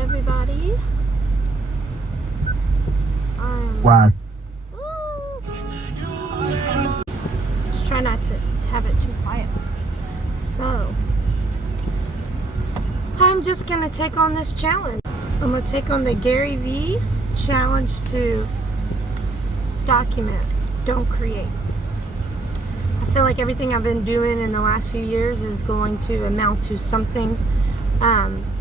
Hi everybody. Wow. Just try not to have it too quiet. So, I'm just going to take on this challenge. I'm going to take on the Gary V challenge to document, don't create. I feel like everything I've been doing in the last few years is going to amount to something,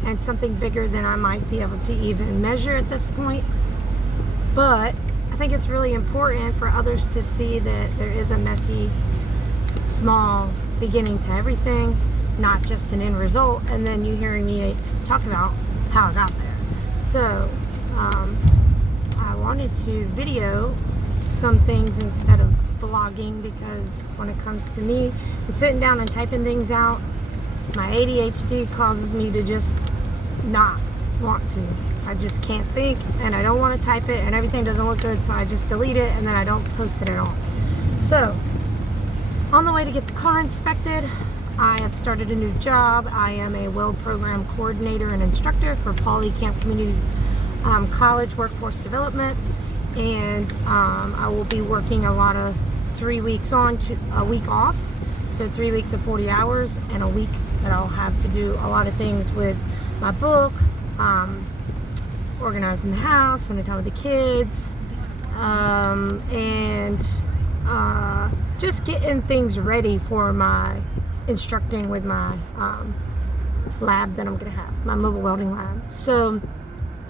and something bigger than I might be able to even measure at this point. But I think it's really important for others to see that there is a messy, small beginning to everything, not just an end result, and then you hearing me talk about how I got there. So I wanted to video some things instead of blogging, because when it comes to me and sitting down and typing things out, my ADHD causes me to just not want to. I just can't think, and I don't want to type it, and everything doesn't look good, so I just delete it, and then I don't post it at all. So, on the way to get the car inspected, I have started a new job. I am a weld program coordinator and instructor for Pauley Camp Community College Workforce Development, and I will be working a lot of 3 weeks on to a week off, so 3 weeks of 40 hours, and a week that I'll have to do a lot of things with my book, organizing the house, spending time with the kids, and just getting things ready for my instructing with my lab that I'm going to have, my mobile welding lab. So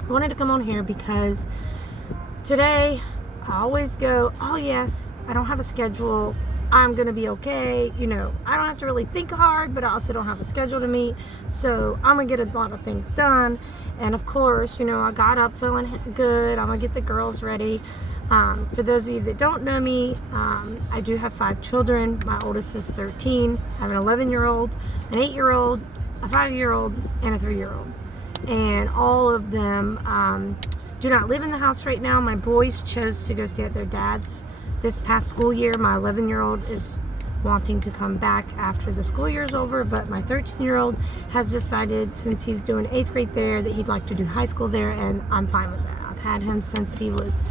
I wanted to come on here because today I always go, oh yes, I don't have a schedule, I'm going to be okay. You know, I don't have to really think hard, but I also don't have a schedule to meet. So I'm going to get a lot of things done. And of course, you know, I got up feeling good. I'm going to get the girls ready. For those of you that don't know me, I do have 5 children. My oldest is 13. I have an 11-year-old, an 8-year-old, a 5-year-old, and a 3-year-old. And all of them do not live in the house right now. My boys chose to go stay at their dad's this past school year. My 11-year-old is wanting to come back after the school year is over, but my 13-year-old has decided, since he's doing 8th grade there, that he'd like to do high school there, and I'm fine with that. I've had him since he was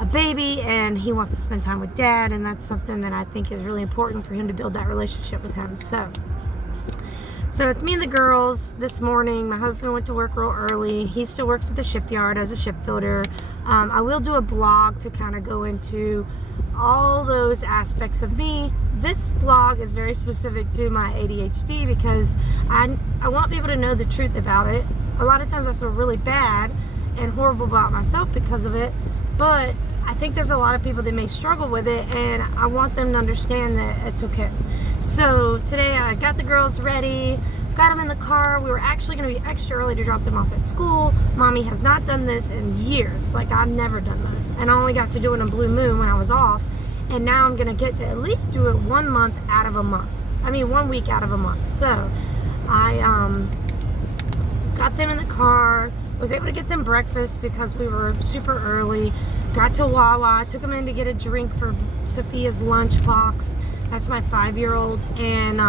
a baby, and he wants to spend time with dad, and that's something that I think is really important for him to build that relationship with him. So it's me and the girls this morning. My husband went to work real early. He still works at the shipyard as a shipbuilder. I will do a blog to kind of go into all those aspects of me. This blog is very specific to my ADHD because I want people to know the truth about it. A lot of times I feel really bad and horrible about myself because of it, but I think there's a lot of people that may struggle with it, and I want them to understand that it's okay. So today I got the girls ready, got them in the car. We were actually going to be extra early to drop them off at school. Mommy has not done this in years. Like, I've never done this, and I only got to do it on Blue Moon when I was off, and now I'm going to get to at least do it 1 month out of a month. I mean 1 week out of a month. So I got them in the car, was able to get them breakfast because we were super early. Got to Wawa, took them in to get a drink for Sophia's lunchbox. That's my 5-year-old, and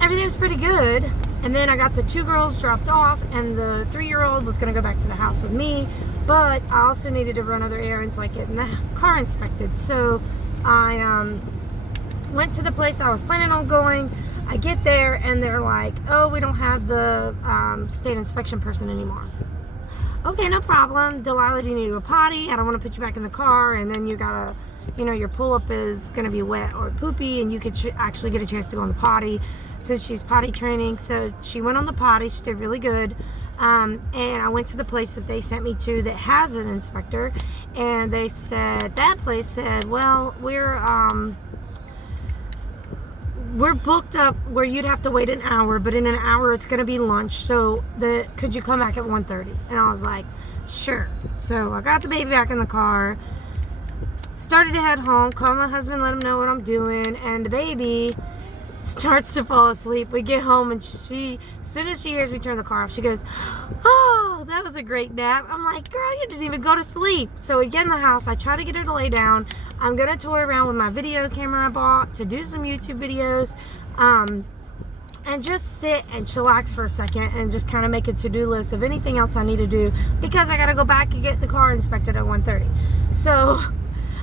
everything was pretty good. And then I got the 2 girls dropped off, and the 3-year-old was going to go back to the house with me, but I also needed to run other errands like getting the car inspected. So I went to the place I was planning on going. I get there, and they're like, oh, we don't have the state inspection person anymore. Okay, no problem. Delilah, do you need to go potty? I don't want to put you back in the car, and then you gotta, you know, your pull-up is gonna be wet or poopy, and you could actually get a chance to go on the potty since she's potty training. So she went on the potty. She did really good. And I went to the place that they sent me to that has an inspector, and they said, that place said, well, we're booked up where you'd have to wait an hour, but in an hour it's going to be lunch, so could you come back at 1:30? And I was like, sure. So I got the baby back in the car, started to head home, called my husband, let him know what I'm doing, and the baby starts to fall asleep. We get home, and as soon as she hears me turn the car off, she goes, oh, that was a great nap. I'm like, girl, you didn't even go to sleep. So we get in the house. I try to get her to lay down. I'm going to toy around with my video camera I bought to do some YouTube videos. and just sit and chillax for a second and just kind of make a to-do list of anything else I need to do, because I got to go back and get the car inspected at 1:30. So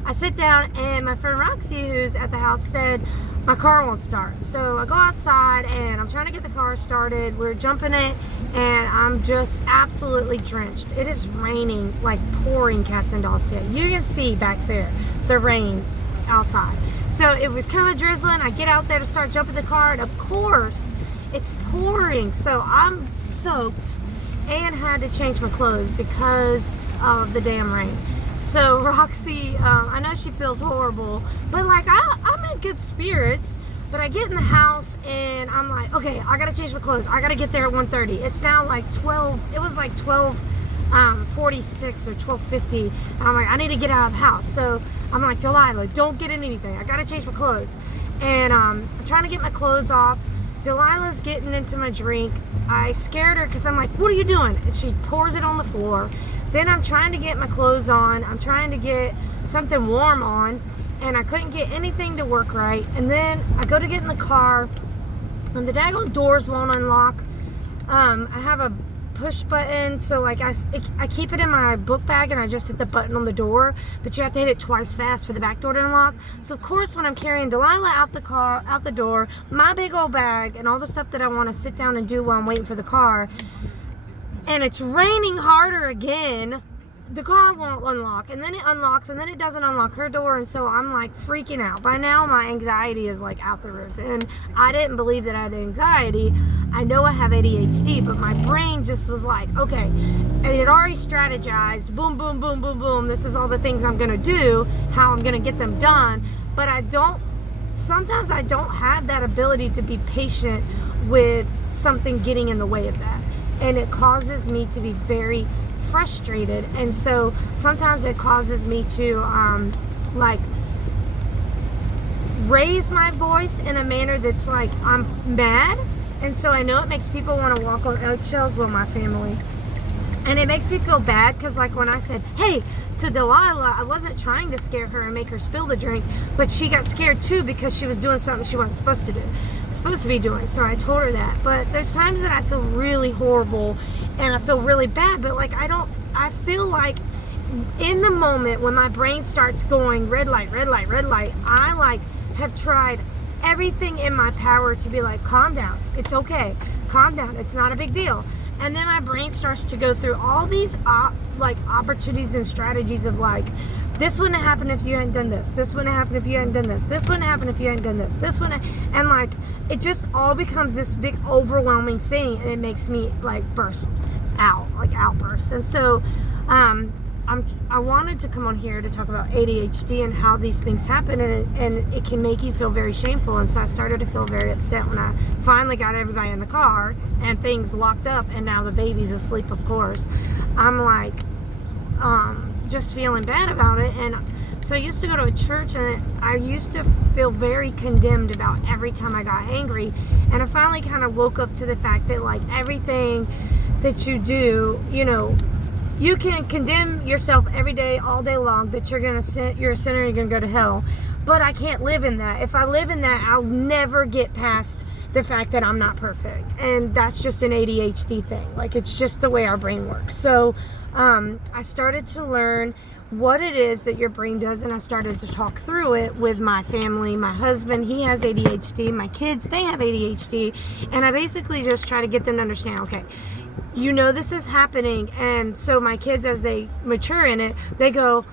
I sit down, and my friend Roxy, who's at the house, said my car won't start. So I go outside and I'm trying to get the car started. We're jumping it, and I'm just absolutely drenched. It is raining, like pouring cats and dogs today. You can see back there the rain outside. So it was kind of drizzling. I get out there to start jumping the car, and of course it's pouring. So I'm soaked and had to change my clothes because of the damn rain. So Roxy, I know she feels horrible, but like I'm in good spirits. But I get in the house and I'm like, okay, I gotta change my clothes. I gotta get there at 1:30. It's now like 12. It was like 12:46 or 12:50. And I'm like, I need to get out of the house. So I'm like, Delilah, don't get in anything. I gotta change my clothes. And I'm trying to get my clothes off. Delilah's getting into my drink. I scared her because I'm like, what are you doing? And she pours it on the floor. Then I'm trying to get my clothes on. I'm trying to get something warm on, and I couldn't get anything to work right. And then I go to get in the car, and the daggone doors won't unlock. I have a push button, so like I keep it in my book bag, and I just hit the button on the door, but you have to hit it twice fast for the back door to unlock. So of course, when I'm carrying Delilah out the door, my big old bag, and all the stuff that I want to sit down and do while I'm waiting for the car, and it's raining harder again, the car won't unlock, and then it unlocks, and then it doesn't unlock her door, and so I'm like freaking out. By now my anxiety is like out the roof, and I didn't believe that I had anxiety. I know I have ADHD, but my brain just was like, okay, and it had already strategized, boom, boom, boom, boom, boom, this is all the things I'm gonna do, how I'm gonna get them done. But sometimes I don't have that ability to be patient with something getting in the way of that, and it causes me to be very frustrated. And so sometimes it causes me to like raise my voice in a manner that's like I'm mad, and so I know it makes people want to walk on eggshells with my family, and it makes me feel bad because like when I said hey to Delilah, I wasn't trying to scare her and make her spill the drink, but she got scared too because she was doing something she wasn't supposed to be doing. So I told her that. But there's times that I feel really horrible and I feel really bad, but like I feel like in the moment when my brain starts going red light, red light, red light, I like have tried everything in my power to be like, calm down, it's okay, calm down, it's not a big deal. And then my brain starts to go through all these like opportunities and strategies of like, this wouldn't have happened if you hadn't done this, this wouldn't have happened if you hadn't done this, this wouldn't happen if you hadn't done this, this wouldn't, and like it just all becomes this big overwhelming thing, and it makes me like burst out, like outburst. And so I wanted to come on here to talk about ADHD and how these things happen, and it can make you feel very shameful. And so I started to feel very upset when I finally got everybody in the car and things locked up, and now the baby's asleep, of course. I'm like just feeling bad about it. And so I used to go to a church, and I used to feel very condemned about every time I got angry. And I finally kind of woke up to the fact that like everything that you do, you know, you can condemn yourself every day, all day long, that you're a sinner, you're gonna go to hell. But I can't live in that. If I live in that, I'll never get past the fact that I'm not perfect. And that's just an ADHD thing. Like, it's just the way our brain works. So I started to learn what it is that your brain does, and I started to talk through it with my family. My husband, he has ADHD. My kids, they have ADHD. And I basically just try to get them to understand, okay, you know this is happening. And so my kids, as they mature in it, they go,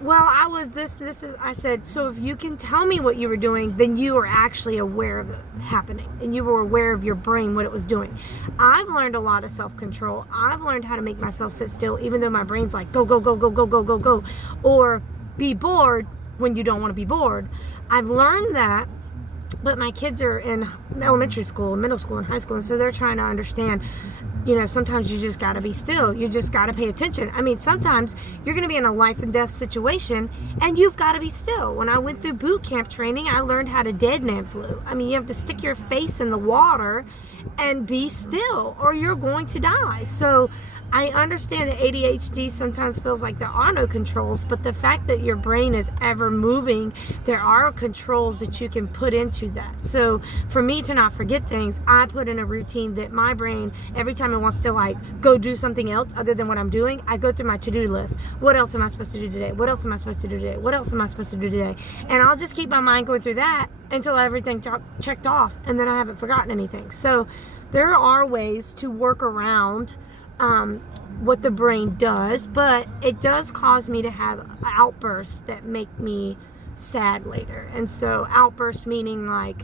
well, I was this is, I said, so if you can tell me what you were doing, then you were actually aware of it happening, and you were aware of your brain, what it was doing. I've learned a lot of self-control. I've learned how to make myself sit still, even though my brain's like, go, go, go, go, go, go, go, go, or be bored when you don't want to be bored. I've learned that. But my kids are in elementary school, middle school, and high school, and so they're trying to understand, you know, sometimes you just got to be still. You just got to pay attention. I mean, sometimes you're going to be in a life and death situation, and you've got to be still. When I went through boot camp training, I learned how to dead man flu. I mean, you have to stick your face in the water and be still, or you're going to die. So I understand that ADHD sometimes feels like there are no controls, but the fact that your brain is ever moving, there are controls that you can put into that. So for me to not forget things, I put in a routine that my brain, every time it wants to like go do something else other than what I'm doing, I go through my to-do list. What else am I supposed to do today? What else am I supposed to do today? What else am I supposed to do today? And I'll just keep my mind going through that until everything checked off, and then I haven't forgotten anything. So there are ways to work around what the brain does, but it does cause me to have outbursts that make me sad later. And so outbursts meaning like,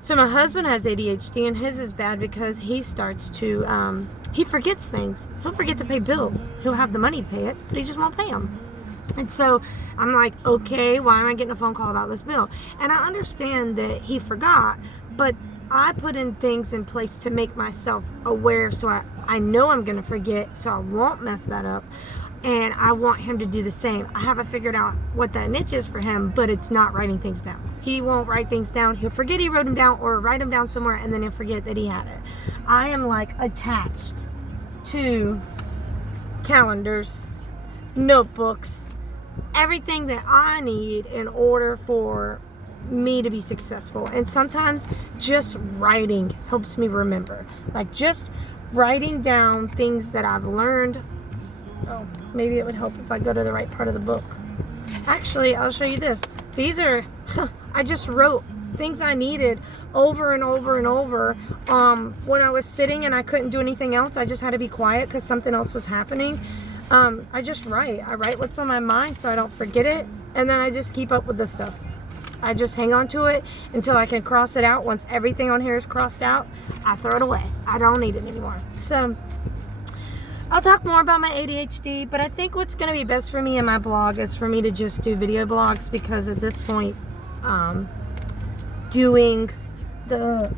so my husband has ADHD, and his is bad because he starts to he forgets things. He'll forget to pay bills. He'll have the money to pay it, but he just won't pay them. And so I'm like, okay, why am I getting a phone call about this bill? And I understand that he forgot, but I put in things in place to make myself aware, so I know I'm going to forget, so I won't mess that up. And I want him to do the same. I haven't figured out what that niche is for him, but it's not writing things down. He won't write things down. He'll forget he wrote them down, or write them down somewhere and then he'll forget that he had it. I am like attached to calendars, notebooks, everything that I need in order for me to be successful. And sometimes just writing helps me remember, like just writing down things that I've learned. Oh, maybe it would help if I go to the right part of the book. Actually, I'll show you this. These are I just wrote things I needed over and over and over when I was sitting and I couldn't do anything else. I just had to be quiet because something else was happening. I just write. I write what's on my mind so I don't forget it, and then I just keep up with this stuff. I just hang on to it until I can cross it out. Once everything on here is crossed out, I throw it away. I don't need it anymore. So I'll talk more about my ADHD, but I think what's going to be best for me in my blog is for me to just do video blogs, because at this point, doing the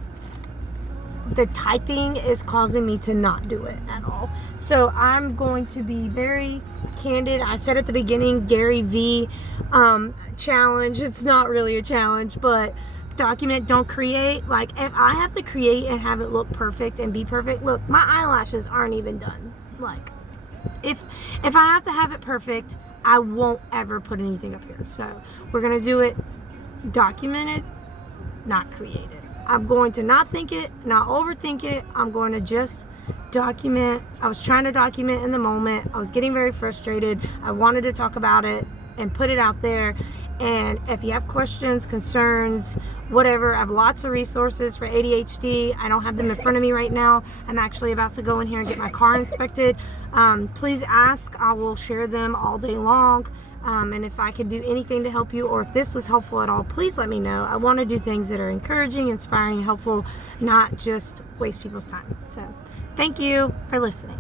typing is causing me to not do it at all. So I'm going to be very candid. I said at the beginning, Gary V challenge. It's not really a challenge, but document, don't create. Like, if I have to create and have it look perfect and be perfect, look, my eyelashes aren't even done. Like, if I have to have it perfect, I won't ever put anything up here. So we're gonna do it documented, not created. I'm going to not think it, not overthink it. I'm going to just document. I was trying to document in the moment. I was getting very frustrated. I wanted to talk about it and put it out there. And if you have questions, concerns, whatever, I have lots of resources for ADHD. I don't have them in front of me right now. I'm actually about to go in here and get my car inspected. Please ask. I will share them all day long. And if I could do anything to help you, or if this was helpful at all, please let me know. I want to do things that are encouraging, inspiring, helpful, not just waste people's time. So thank you for listening.